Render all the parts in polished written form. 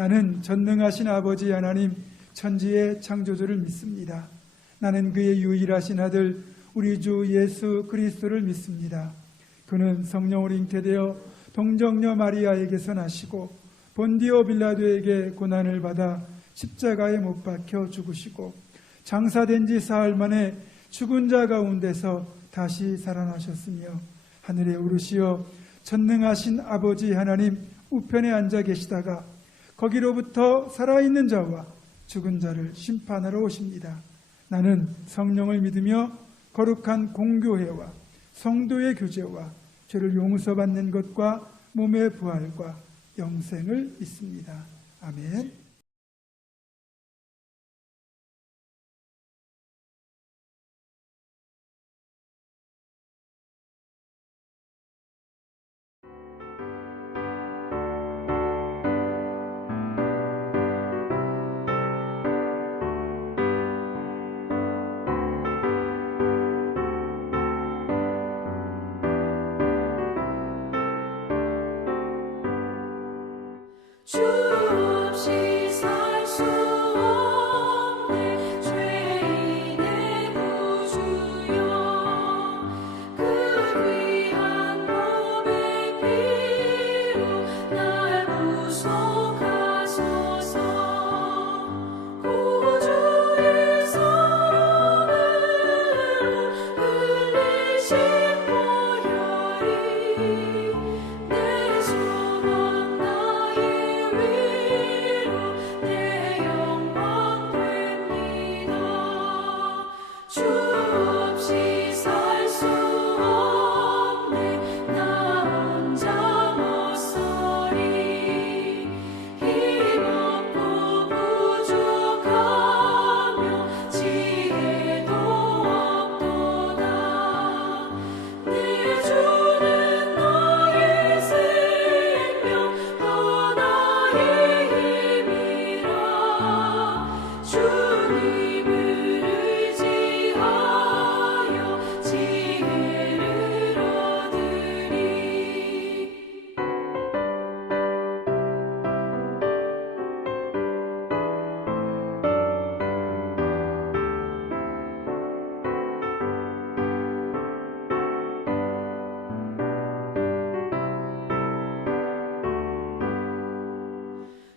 나는 전능하신 아버지 하나님 천지의 창조주를 믿습니다. 나는 그의 유일하신 아들 우리 주 예수 그리스도를 믿습니다. 그는 성령으로 잉태되어 동정녀 마리아에게서 나시고 본디오 빌라도에게 고난을 받아 십자가에 못 박혀 죽으시고 장사된 지 사흘 만에 죽은 자 가운데서 다시 살아나셨으며 하늘에 오르시어 전능하신 아버지 하나님 우편에 앉아 계시다가 거기로부터 살아있는 자와 죽은 자를 심판하러 오십니다. 나는 성령을 믿으며 거룩한 공교회와 성도의 교제와 죄를 용서받는 것과 몸의 부활과 영생을 믿습니다. 아멘. 주 없이 살 수 없네 죄인의 구주여 그 귀한 몸의 피로 날 구속하소서 구주의 사랑으로 흘리신 보혈이 내 소망 나의 위로 내 영광 됩니다. 주 없이 살 수 없네 나 혼자 못 서리 힘없고 부족하며 지혜도 없도다 내 주는 나의 생명 또 나의 힘이라 주님을 의지하여 지혜를 얻으리.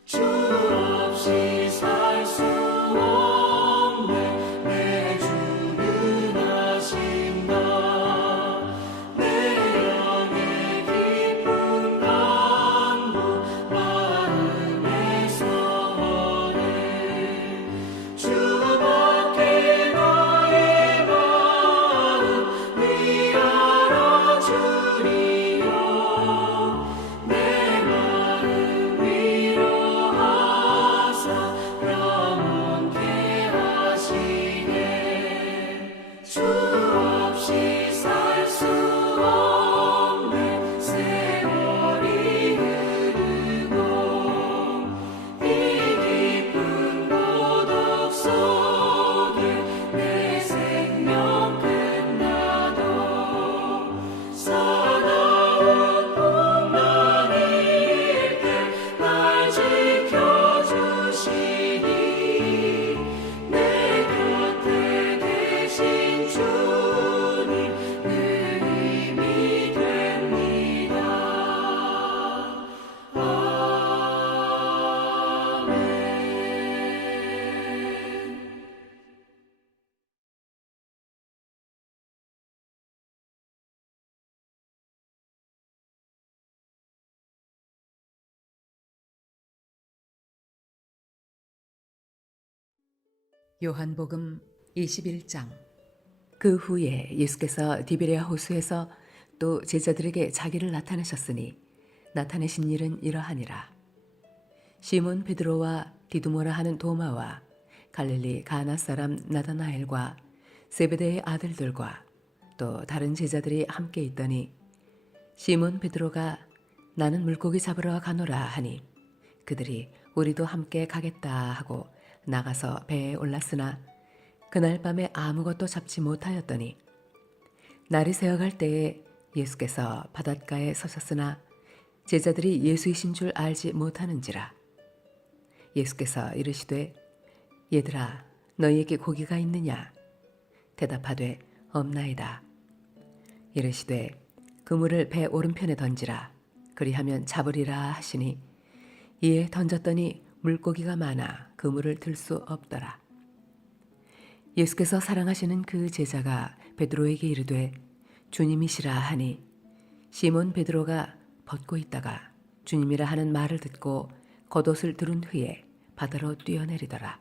주 없이 살 수 없네 내 주는 하신다 내 영의 깊은 간구 마음의 소원을 주밖에 나의 마음 위하여 주리요 내 마음 위로하사 영원케 하시네 주 없이 살 수 없네 세월이 흐르고 이 깊은 고독 속에 내 생명 끝나도 사나운 풍랑일 때 날 지켜주시니 내 곁에 계신 주님 늘 힘이 됩니다. 아멘. 요한복음 21장. 그 후에 예수께서 디베랴 호수에서 또 제자들에게 자기를 나타내셨으니 나타내신 일은 이러하니라. 시몬 베드로와 디두모라 하는 도마와 갈릴리 가나 사람 나다나엘과 세베대의 아들들과 또 다른 제자들이 함께 있더니 시몬 베드로가 나는 물고기 잡으러 가노라 하니 그들이 우리도 함께 가겠다 하고 나가서 배에 올랐으나 그날 밤에 아무것도 잡지 못하였더니 날이 새어갈 때에 예수께서 바닷가에 서셨으나 제자들이 예수이신 줄 알지 못하는지라. 예수께서 이르시되 얘들아 너희에게 고기가 있느냐? 대답하되 없나이다. 이르시되 그물을 배 오른편에 던지라. 그리하면 잡으리라 하시니 이에 던졌더니 물고기가 많아 그물을 들 수 없더라. 예수께서 사랑하시는 그 제자가 베드로에게 이르되 주님이시라 하니 시몬 베드로가 벗고 있다가 주님이라 하는 말을 듣고 겉옷을 두른 후에 바다로 뛰어내리더라.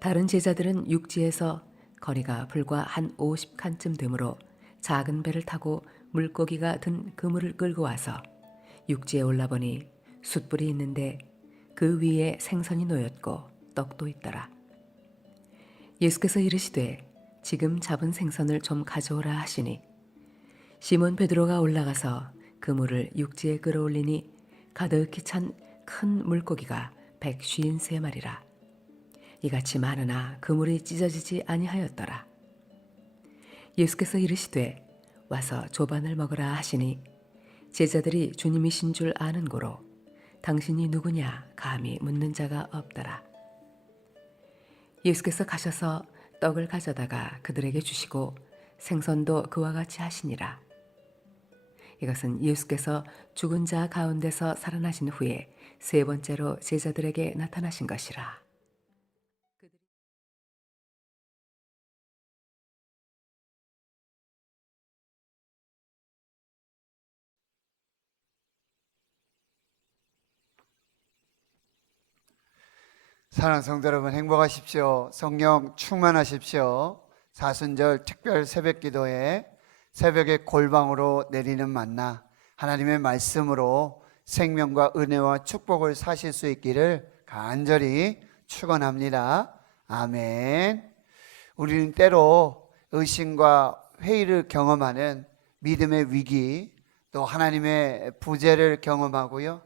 다른 제자들은 육지에서 거리가 불과 한 50칸쯤 되므로 작은 배를 타고 물고기가 든 그물을 끌고 와서 육지에 올라보니 숯불이 있는데 그 위에 생선이 놓였고 떡도 있더라. 예수께서 이르시되 지금 잡은 생선을 좀 가져오라 하시니 시몬 베드로가 올라가서 그물을 육지에 끌어올리니 가득히 찬 큰 물고기가 153마리라. 이같이 많으나 그물이 찢어지지 아니하였더라. 예수께서 이르시되 와서 조반을 먹으라 하시니 제자들이 주님이신 줄 아는 고로 당신이 누구냐 감히 묻는 자가 없더라. 예수께서 가셔서 떡을 가져다가 그들에게 주시고 생선도 그와 같이 하시니라. 이것은 예수께서 죽은 자 가운데서 살아나신 후에 세 번째로 제자들에게 나타나신 것이라. 사랑하는 성도 여러분, 행복하십시오. 성령 충만하십시오. 사순절 특별 새벽 기도에 새벽의 골방으로 내리는 만나 하나님의 말씀으로 생명과 은혜와 축복을 사실 수 있기를 간절히 축원합니다. 아멘. 우리는 때로 의심과 회의를 경험하는 믿음의 위기, 또 하나님의 부재를 경험하고요,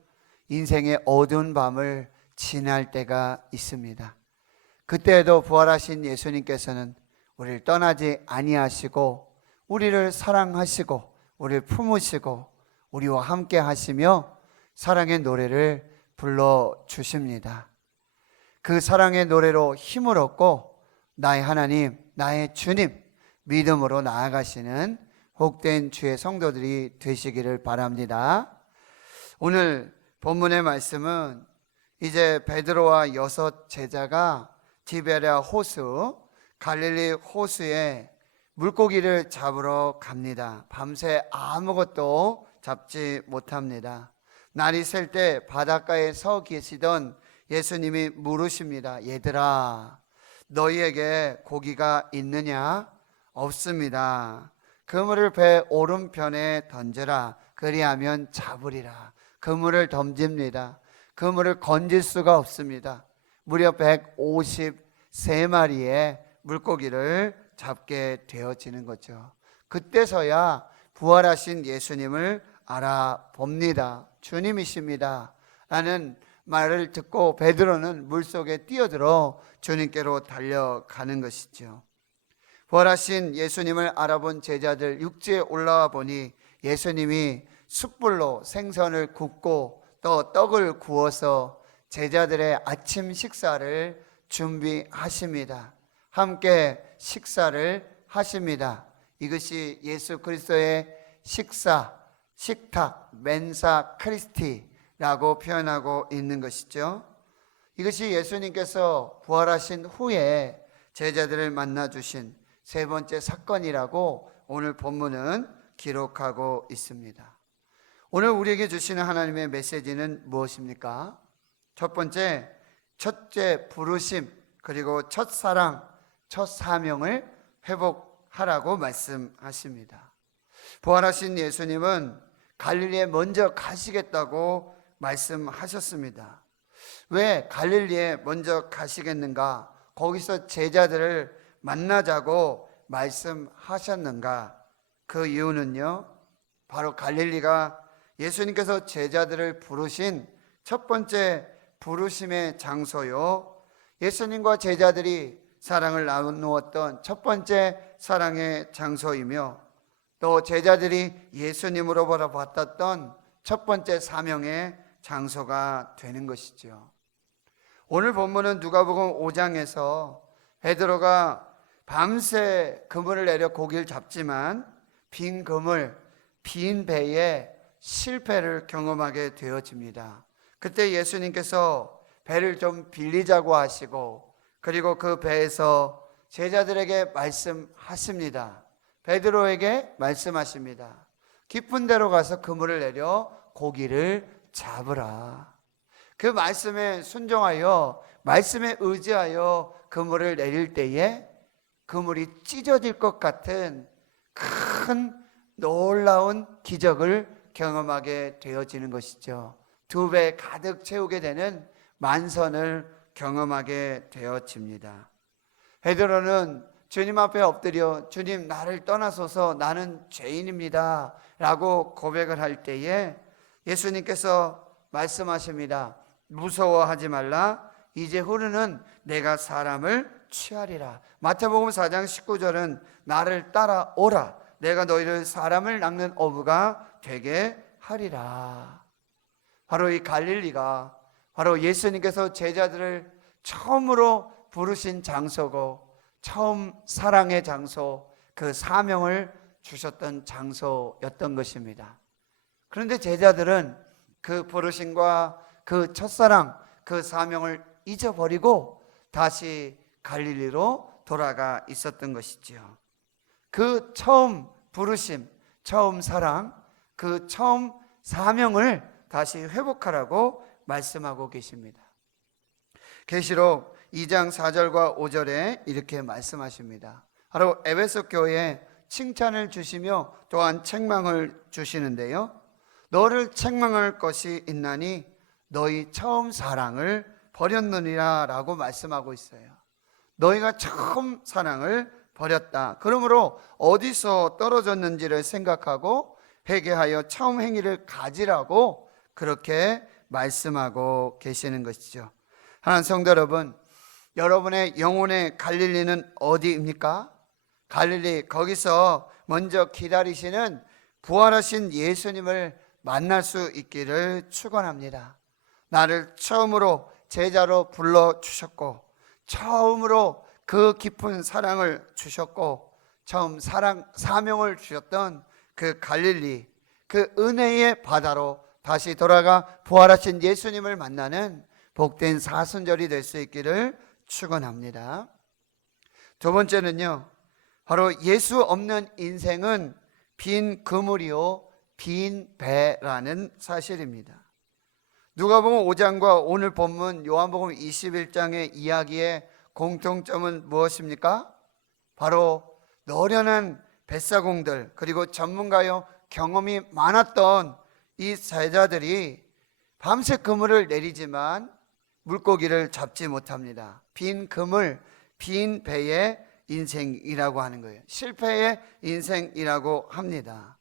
인생의 어두운 밤을 지날 때가 있습니다. 그때에도 부활하신 예수님께서는 우리를 떠나지 아니하시고 우리를 사랑하시고 우리를 품으시고 우리와 함께 하시며 사랑의 노래를 불러주십니다. 그 사랑의 노래로 힘을 얻고 나의 하나님, 나의 주님 믿음으로 나아가시는 복된 주의 성도들이 되시기를 바랍니다. 오늘 본문의 말씀은 이제 베드로와 6 제자가 디베랴 호수, 갈릴리 호수에 물고기를 잡으러 갑니다. 밤새 아무것도 잡지 못합니다. 날이 셀 때 바닷가에 서 계시던 예수님이 물으십니다. 얘들아, 너희에게 고기가 있느냐? 없습니다. 그물을 배 오른편에 던져라. 그리하면 잡으리라. 그물을 던집니다. 그물을 건질 수가 없습니다. 무려 153마리의 물고기를 잡게 되어지는 거죠. 그때서야 부활하신 예수님을 알아봅니다. 주님이십니다 라는 말을 듣고 베드로는 물속에 뛰어들어 주님께로 달려가는 것이죠. 부활하신 예수님을 알아본 제자들 육지에 올라와 보니 예수님이 숯불로 생선을 굽고 또 떡을 구워서 제자들의 아침 식사를 준비하십니다. 함께 식사를 하십니다. 이것이 예수 그리스도의 식사, 식탁, 멘사 크리스티라고 표현하고 있는 것이죠. 이것이 예수님께서 부활하신 후에 제자들을 만나주신 세 번째 사건이라고 오늘 본문은 기록하고 있습니다. 오늘 우리에게 주시는 하나님의 메시지는 무엇입니까? 첫 번째, 첫째 부르심, 그리고 첫사랑, 첫 사명을 회복하라고 말씀하십니다. 부활하신 예수님은 갈릴리에 먼저 가시겠다고 말씀하셨습니다. 왜 갈릴리에 먼저 가시겠는가? 거기서 제자들을 만나자고 말씀하셨는가? 그 이유는요, 바로 갈릴리가 예수님께서 제자들을 부르신 첫 번째 부르심의 장소요, 예수님과 제자들이 사랑을 나누었던 첫 번째 사랑의 장소이며, 또 제자들이 예수님으로부터 받았던 첫 번째 사명의 장소가 되는 것이죠. 오늘 본문은 누가복음 5장에서 베드로가 밤새 그물을 내려 고기를 잡지만 빈 그물, 빈 배에 실패를 경험하게 되어집니다. 그때 예수님께서 배를 좀 빌리자고 하시고 그리고 그 배에서 제자들에게 말씀하십니다. 베드로에게 말씀하십니다. 깊은 데로 가서 그물을 내려 고기를 잡으라. 그 말씀에 순종하여 말씀에 의지하여 그물을 내릴 때에 그물이 찢어질 것 같은 큰 놀라운 기적을 경험하게 되어지는 것이죠. 2배 가득 채우게 되는 만선을 경험하게 되어집니다. 베드로는 주님 앞에 엎드려 주님 나를 떠나소서 나는 죄인입니다 라고 고백을 할 때에 예수님께서 말씀하십니다. 무서워하지 말라. 이제 후로는 내가 사람을 취하리라. 마태복음 4장 19절은 나를 따라오라. 내가 너희를 사람을 낚는 어부가 되게 하리라. 바로 이 갈릴리가 바로 예수님께서 제자들을 처음으로 부르신 장소고 처음 사랑의 장소, 그 사명을 주셨던 장소였던 것입니다. 그런데 제자들은 그 부르심과 그 첫사랑, 그 사명을 잊어버리고 다시 갈릴리로 돌아가 있었던 것이지요. 그 처음 부르심, 처음 사랑, 그 처음 사명을 다시 회복하라고 말씀하고 계십니다. 계시록 2장 4절과 5절에 이렇게 말씀하십니다. 바로 에베소 교회에 칭찬을 주시며 또한 책망을 주시는데요. 너를 책망할 것이 있나니 너희 처음 사랑을 버렸느니라 라고 말씀하고 있어요. 너희가 처음 사랑을 버렸다. 그러므로 어디서 떨어졌는지를 생각하고 회개하여 처음 행위를 가지라고 그렇게 말씀하고 계시는 것이죠. 하나님 성도 여러분, 여러분의 영혼의 갈릴리는 어디입니까? 갈릴리, 거기서 먼저 기다리시는 부활하신 예수님을 만날 수 있기를 축원합니다. 나를 처음으로 제자로 불러주셨고 처음으로 그 깊은 사랑을 주셨고 처음 사명을 주셨던 그 갈릴리, 그 은혜의 바다로 다시 돌아가 부활하신 예수님을 만나는 복된 사순절이 될 수 있기를 축원합니다. 두 번째는요, 바로 예수 없는 인생은 빈 그물이요 빈 배라는 사실입니다. 누가복음 5장과 오늘 본문 요한복음 21장의 이야기의 공통점은 무엇입니까? 바로 노련한 뱃사공들 그리고 전문가요 경험이 많았던 이 제자들이 밤새 그물을 내리지만 물고기를 잡지 못합니다. 빈 그물, 빈 배의 인생이라고 하는 거예요. 실패의 인생이라고 합니다.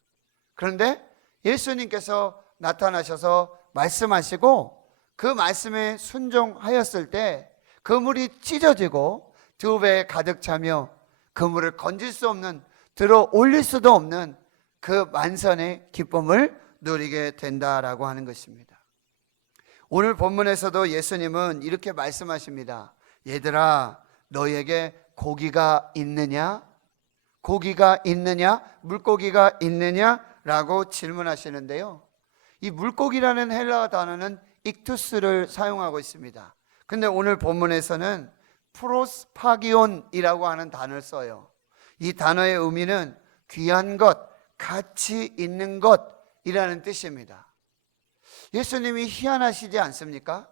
그런데 예수님께서 나타나셔서 말씀하시고 그 말씀에 순종하였을 때 그물이 찢어지고 2배에 가득 차며 그물을 건질 수 없는, 들어 올릴 수도 없는 그 만선의 기쁨을 누리게 된다라고 하는 것입니다. 오늘 본문에서도 예수님은 이렇게 말씀하십니다. 얘들아, 너희에게 고기가 있느냐? 고기가 있느냐? 물고기가 있느냐? 라고 질문하시는데요. 이 물고기라는 헬라어 단어는 익투스를 사용하고 있습니다. 근데 오늘 본문에서는 프로스파기온이라고 하는 단어를 써요. 이 단어의 의미는 귀한 것, 가치 있는 것이라는 뜻입니다. 예수님이 희한하시지 않습니까?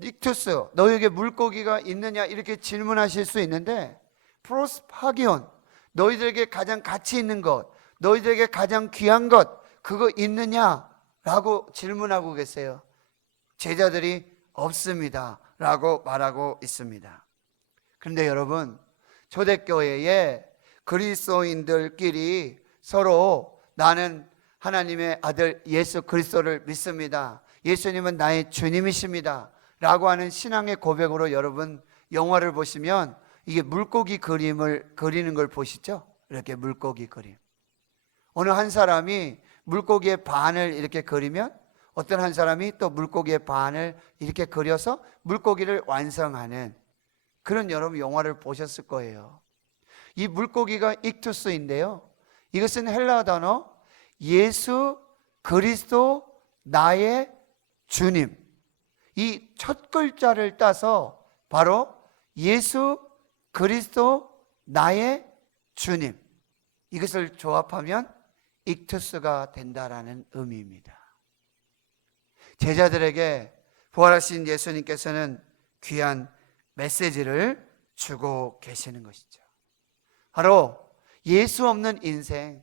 닉투스, 너에게 물고기가 있느냐 이렇게 질문하실 수 있는데 프로스파기온, 너희들에게 가장 가치 있는 것, 너희들에게 가장 귀한 것 그거 있느냐? 라고 질문하고 계세요. 제자들이 없습니다 라고 말하고 있습니다. 그런데 여러분, 초대교회에 그리스도인들끼리 서로 나는 하나님의 아들 예수 그리스도를 믿습니다, 예수님은 나의 주님이십니다 라고 하는 신앙의 고백으로 여러분 영화를 보시면 이게 물고기 그림을 그리는 걸 보시죠? 이렇게 물고기 그림. 어느 한 사람이 물고기의 반을 이렇게 그리면 어떤 한 사람이 또 물고기의 반을 이렇게 그려서 물고기를 완성하는 그런 여러분 영화를 보셨을 거예요. 이 물고기가 익투스인데요. 이것은 헬라어 단어 예수 그리스도 나의 주님, 이 첫 글자를 따서 바로 예수 그리스도 나의 주님, 이것을 조합하면 익투스가 된다라는 의미입니다. 제자들에게 부활하신 예수님께서는 귀한 메시지를 주고 계시는 것이죠. 바로 예수 없는 인생,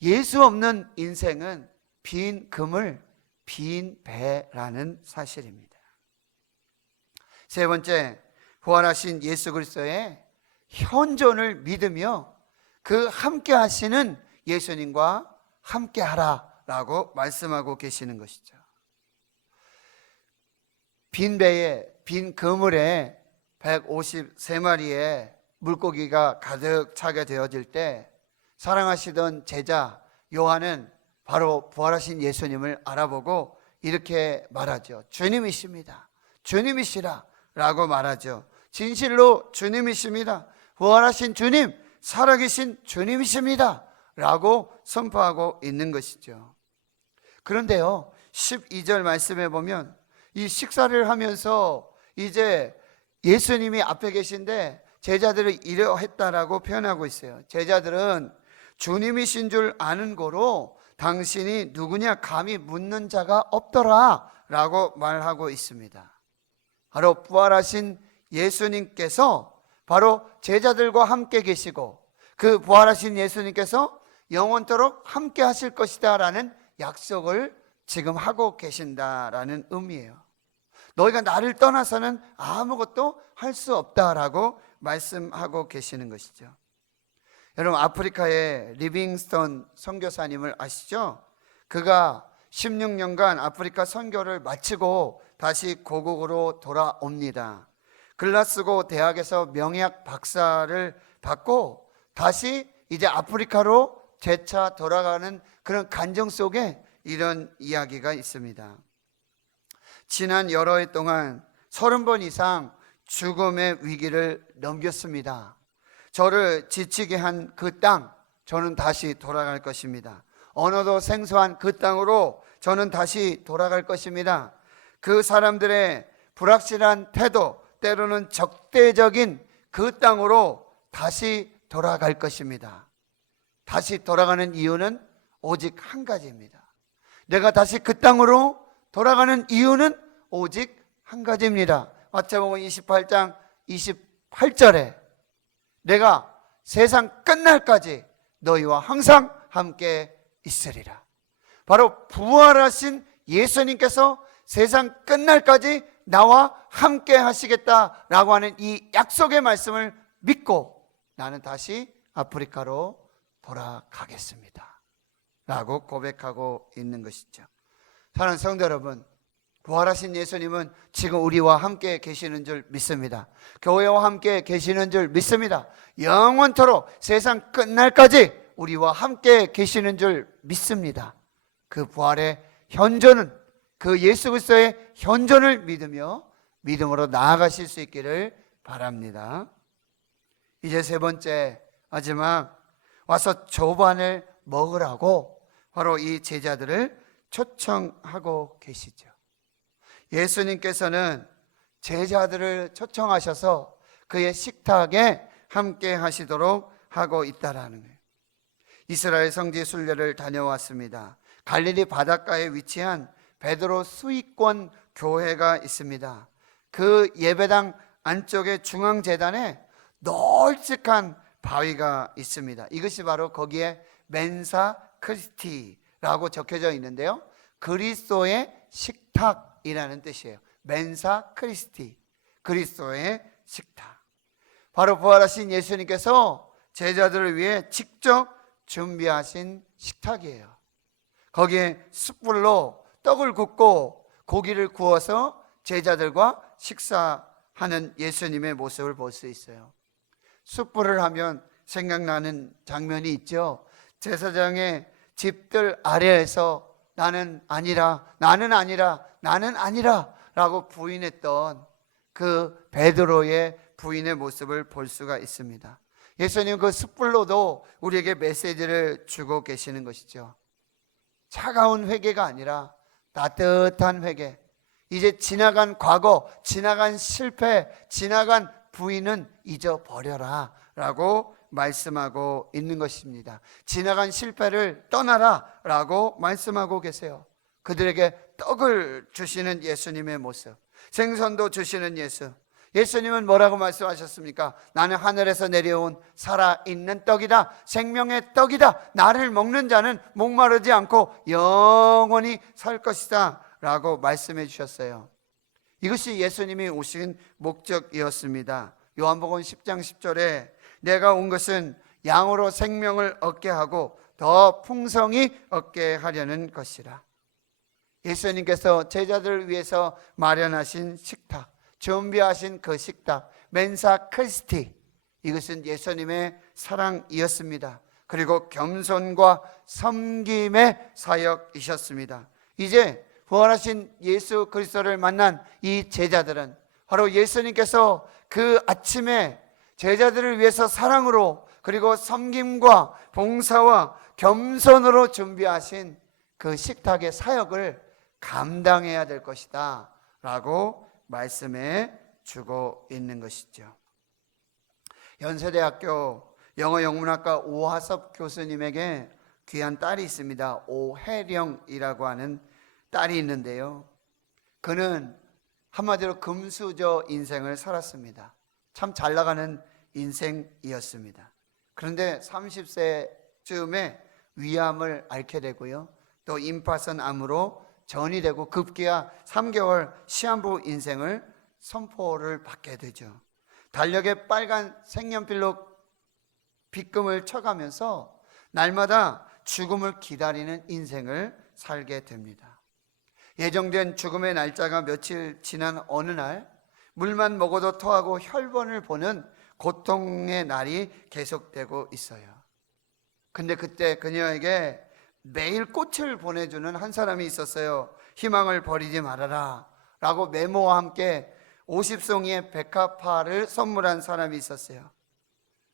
예수 없는 인생은 빈 그물, 빈 배라는 사실입니다. 세 번째, 부활하신 예수 그리스도의 현존을 믿으며 그 함께 하시는 예수님과 함께 하라라고 말씀하고 계시는 것이죠. 빈 배에, 빈 그물에 153마리의 물고기가 가득 차게 되어질 때 사랑하시던 제자 요한은 바로 부활하신 예수님을 알아보고 이렇게 말하죠. 주님이십니다. 주님이시라 라고 말하죠. 진실로 주님이십니다. 부활하신 주님, 살아계신 주님이십니다 라고 선포하고 있는 것이죠. 그런데요, 12절 말씀에 보면 이 식사를 하면서 이제 예수님이 앞에 계신데 제자들을 이러했다라고 표현하고 있어요. 제자들은 주님이신 줄 아는 거로 당신이 누구냐 감히 묻는 자가 없더라 라고 말하고 있습니다. 바로 부활하신 예수님께서 바로 제자들과 함께 계시고 그 부활하신 예수님께서 영원토록 함께 하실 것이다 라는 약속을 지금 하고 계신다라는 의미예요. 너희가 나를 떠나서는 아무것도 할 수 없다라고 말씀하고 계시는 것이죠. 여러분, 아프리카의 리빙스턴 선교사님을 아시죠? 그가 16년간 아프리카 선교를 마치고 다시 고국으로 돌아옵니다. 글라스고 대학에서 명예학 박사를 받고 다시 이제 아프리카로 재차 돌아가는 그런 간정 속에 이런 이야기가 있습니다. 지난 여러 해 동안 30번 이상 죽음의 위기를 넘겼습니다. 저를 지치게 한 그 땅, 저는 다시 돌아갈 것입니다. 언어도 생소한 그 땅으로 저는 다시 돌아갈 것입니다. 그 사람들의 불확실한 태도, 때로는 적대적인 그 땅으로 다시 돌아갈 것입니다. 다시 돌아가는 이유는 오직 한 가지입니다. 내가 다시 그 땅으로 돌아가는 이유는 오직 한 가지입니다. 마태복음 28장 28절에 내가 세상 끝날까지 너희와 항상 함께 있으리라. 바로 부활하신 예수님께서 세상 끝날까지 나와 함께 하시겠다라고 하는 이 약속의 말씀을 믿고 나는 다시 아프리카로 돌아가겠습니다 라고 고백하고 있는 것이죠. 사랑하는 성도 여러분, 부활하신 예수님은 지금 우리와 함께 계시는 줄 믿습니다. 교회와 함께 계시는 줄 믿습니다. 영원토록 세상 끝날까지 우리와 함께 계시는 줄 믿습니다. 그 부활의 현존은, 그 예수 그리스도의 현존을 믿으며 믿음으로 나아가실 수 있기를 바랍니다. 이제 세 번째, 마지막, 와서 조반을 먹으라고 바로 이 제자들을 초청하고 계시죠. 예수님께서는 제자들을 초청하셔서 그의 식탁에 함께 하시도록 하고 있다라는 거예요. 이스라엘 성지 순례를 다녀왔습니다. 갈릴리 바닷가에 위치한 베드로 수익권 교회가 있습니다. 그 예배당 안쪽에 중앙재단에 널찍한 바위가 있습니다. 이것이 바로 거기에 멘사 크리스티라고 적혀져 있는데요, 그리스도의 식탁이라는 뜻이에요. 멘사 크리스티, 그리스도의 식탁. 바로 부활하신 예수님께서 제자들을 위해 직접 준비하신 식탁이에요. 거기에 숯불로 떡을 굽고 고기를 구워서 제자들과 식사하는 예수님의 모습을 볼 수 있어요. 숯불을 하면 생각나는 장면이 있죠. 제사장의 집들 아래에서 나는 아니라, 나는 아니라, 나는 아니라 라고 부인했던 그 베드로의 부인의 모습을 볼 수가 있습니다. 예수님 그 숯불로도 우리에게 메시지를 주고 계시는 것이죠. 차가운 회개가 아니라 따뜻한 회개. 이제 지나간 과거, 지나간 실패, 지나간 부인은 잊어버려라 라고 말씀하고 있는 것입니다. 지나간 실패를 떠나라 라고 말씀하고 계세요. 그들에게 떡을 주시는 예수님의 모습, 생선도 주시는 예수. 예수님은 뭐라고 말씀하셨습니까? 나는 하늘에서 내려온 살아있는 떡이다, 생명의 떡이다. 나를 먹는 자는 목마르지 않고 영원히 살 것이다 라고 말씀해 주셨어요. 이것이 예수님이 오신 목적이었습니다. 요한복음 10장 10절에 내가 온 것은 양으로 생명을 얻게 하고 더 풍성히 얻게 하려는 것이라. 예수님께서 제자들을 위해서 마련하신 식탁, 준비하신 그 식탁, 멘사 크리스티, 이것은 예수님의 사랑이었습니다. 그리고 겸손과 섬김의 사역이셨습니다. 이제 부활하신 예수 그리스도를 만난 이 제자들은 바로 예수님께서 그 아침에 제자들을 위해서 사랑으로, 그리고 섬김과 봉사와 겸손으로 준비하신 그 식탁의 사역을 감당해야 될 것이다 라고 말씀해 주고 있는 것이죠. 연세대학교 영어영문학과 오하섭 교수님에게 귀한 딸이 있습니다. 오혜령이라고 하는 딸이 있는데요, 그는 한마디로 금수저 인생을 살았습니다. 참 잘 나가는 인생이었습니다. 그런데 30세쯤에 위암을 앓게 되고요, 또 임파선 암으로 전이 되고 급기야 3개월 시한부 인생을 선포를 받게 되죠. 달력에 빨간 색연필로 빗금을 쳐가면서 날마다 죽음을 기다리는 인생을 살게 됩니다. 예정된 죽음의 날짜가 며칠 지난 어느 날, 물만 먹어도 토하고 혈번을 보는 고통의 날이 계속되고 있어요. 근데 그때 그녀에게 매일 꽃을 보내주는 한 사람이 있었어요. 희망을 버리지 말아라 라고 메모와 함께 50송이의 백합화를 선물한 사람이 있었어요.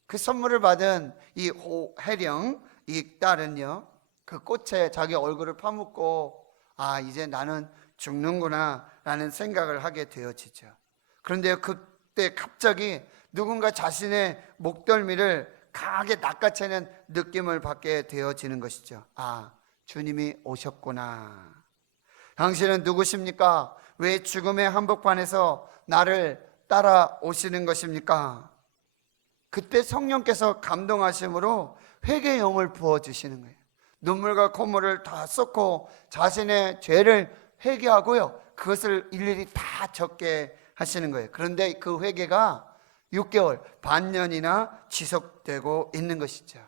그 선물을 받은 이 호혜령, 이 딸은요, 그 꽃에 자기 얼굴을 파묻고 아, 이제 나는 죽는구나 라는 생각을 하게 되어지죠. 그런데 그때 갑자기 누군가 자신의 목덜미를 강하게 낚아채는 느낌을 받게 되어지는 것이죠. 아, 주님이 오셨구나. 당신은 누구십니까? 왜 죽음의 한복판에서 나를 따라오시는 것입니까? 그때 성령께서 감동하심으로 회개의 영을 부어주시는 거예요. 눈물과 콧물을 다 쏟고 자신의 죄를 회개하고요, 그것을 일일이 다 적게 하시는 거예요. 그런데 그 회개가 6개월, 반년이나 지속되고 있는 것이죠.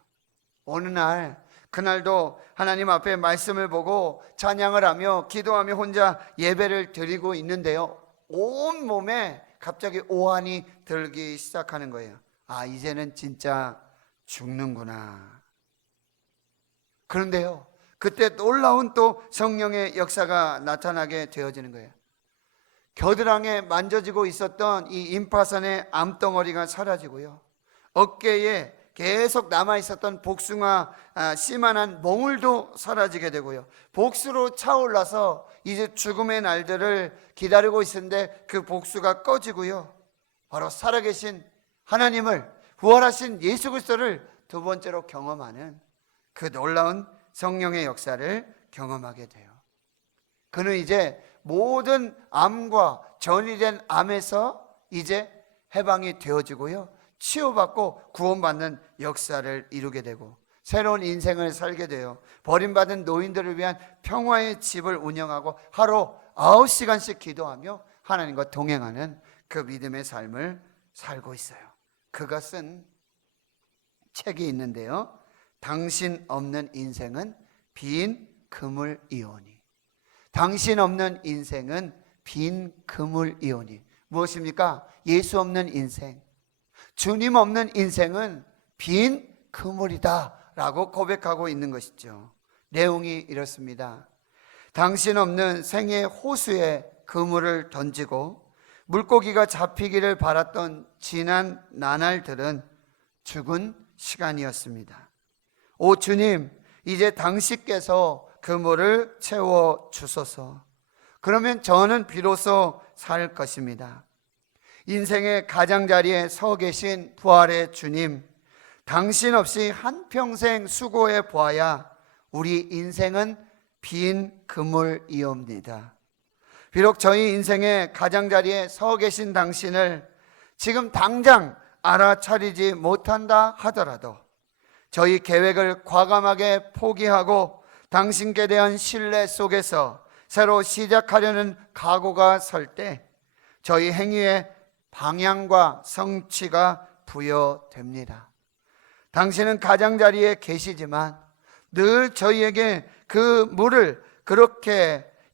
어느 날, 그날도 하나님 앞에 말씀을 보고 찬양을 하며 기도하며 혼자 예배를 드리고 있는데요, 온 몸에 갑자기 오한이 들기 시작하는 거예요. 아, 이제는 진짜 죽는구나. 그런데요, 그때 놀라운 또 성령의 역사가 나타나게 되어지는 거예요. 겨드랑이에 만져지고 있었던 이 임파선의 암덩어리가 사라지고요, 어깨에 계속 남아있었던 복숭아 씨만한 몽울도 사라지게 되고요, 복수로 차올라서 이제 죽음의 날들을 기다리고 있었는데 그 복수가 꺼지고요, 바로 살아계신 하나님을, 부활하신 예수 그리스도를 두 번째로 경험하는 그 놀라운 성령의 역사를 경험하게 돼요. 그는 이제 모든 암과 전이된 암에서 이제 해방이 되어지고요, 치유받고 구원받는 역사를 이루게 되고 새로운 인생을 살게 돼요. 버림받은 노인들을 위한 평화의 집을 운영하고 하루 9시간씩 기도하며 하나님과 동행하는 그 믿음의 삶을 살고 있어요. 그가 쓴 책이 있는데요, 당신 없는 인생은 빈 그물이오니. 당신 없는 인생은 빈 그물이오니. 무엇입니까? 예수 없는 인생, 주님 없는 인생은 빈 그물이다 라고 고백하고 있는 것이죠. 내용이 이렇습니다. 당신 없는 생의 호수에 그물을 던지고 물고기가 잡히기를 바랐던 지난 나날들은 죽은 시간이었습니다. 오 주님, 이제 당신께서 그물을 채워 주소서. 그러면 저는 비로소 살 것입니다. 인생의 가장자리에 서 계신 부활의 주님, 당신 없이 한평생 수고해 보아야 우리 인생은 빈 그물이옵니다. 비록 저희 인생의 가장자리에 서 계신 당신을 지금 당장 알아차리지 못한다 하더라도 저희 계획을 과감하게 포기하고 당신께 대한 신뢰 속에서 새로 시작하려는 각오가 설 때 저희 행위에 방향과 성취가 부여됩니다. 당신은 가장자리에 계시지만 늘 저희에게 그 물을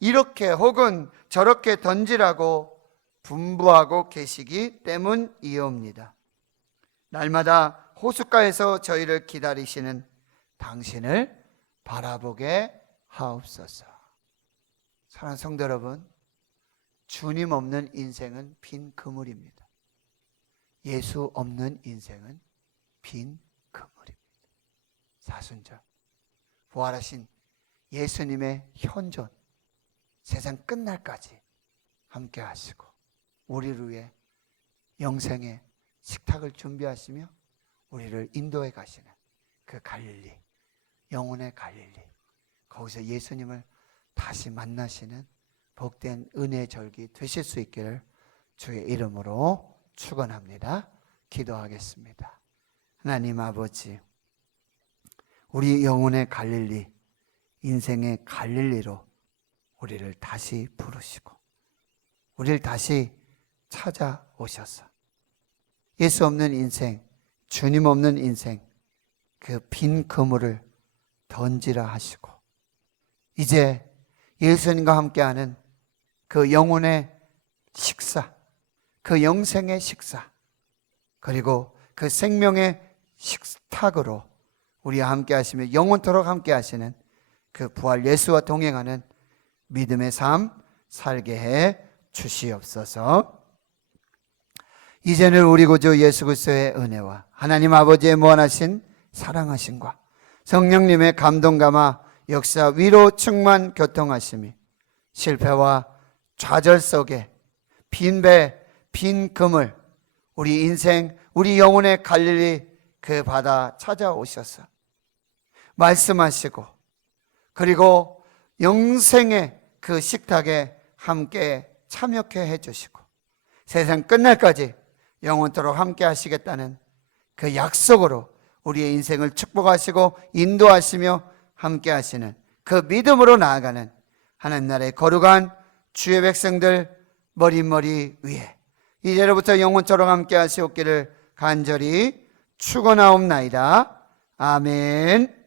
이렇게 혹은 저렇게 던지라고 분부하고 계시기 때문이옵니다. 날마다 호숫가에서 저희를 기다리시는 당신을 바라보게 하옵소서. 사랑하는 성도 여러분, 주님 없는 인생은 빈 그물입니다. 예수 없는 인생은 빈 그물입니다. 사순절, 부활하신 예수님의 현존, 세상 끝날까지 함께 하시고 우리를 위해 영생의 식탁을 준비하시며 우리를 인도해 가시는 그 갈릴리, 영혼의 갈릴리, 거기서 예수님을 다시 만나시는 복된 은혜의 절기 되실 수 있기를 주의 이름으로 축원합니다. 기도하겠습니다. 하나님 아버지, 우리 영혼의 갈릴리, 인생의 갈릴리로 우리를 다시 부르시고 우리를 다시 찾아오셔서 예수 없는 인생, 주님 없는 인생, 그 빈 그물을 던지라 하시고 이제 예수님과 함께하는 그 영혼의 식사, 그 영생의 식사, 그리고 그 생명의 식탁으로 우리와 함께 하시며 영원토록 함께 하시는 그 부활 예수와 동행하는 믿음의 삶 살게 해 주시옵소서. 이제는 우리 구주 예수 그리스도의 은혜와 하나님 아버지의 무한하신 사랑하심과 성령님의 감동 감화 역사 위로 충만 교통하심이 실패와 좌절 속에 빈 배, 빈 그물, 우리 인생, 우리 영혼의 갈릴리 그 바다 찾아오셔서 말씀하시고 그리고 영생의 그 식탁에 함께 참여케 해주시고 세상 끝날까지 영원토록 함께 하시겠다는 그 약속으로 우리의 인생을 축복하시고 인도하시며 함께 하시는 그 믿음으로 나아가는 하나님 나라의 거룩한 주의 백성들 머릿머리 위에 이제로부터 영원토록 함께 하시옵기를 간절히 축원하옵나이다. 아멘.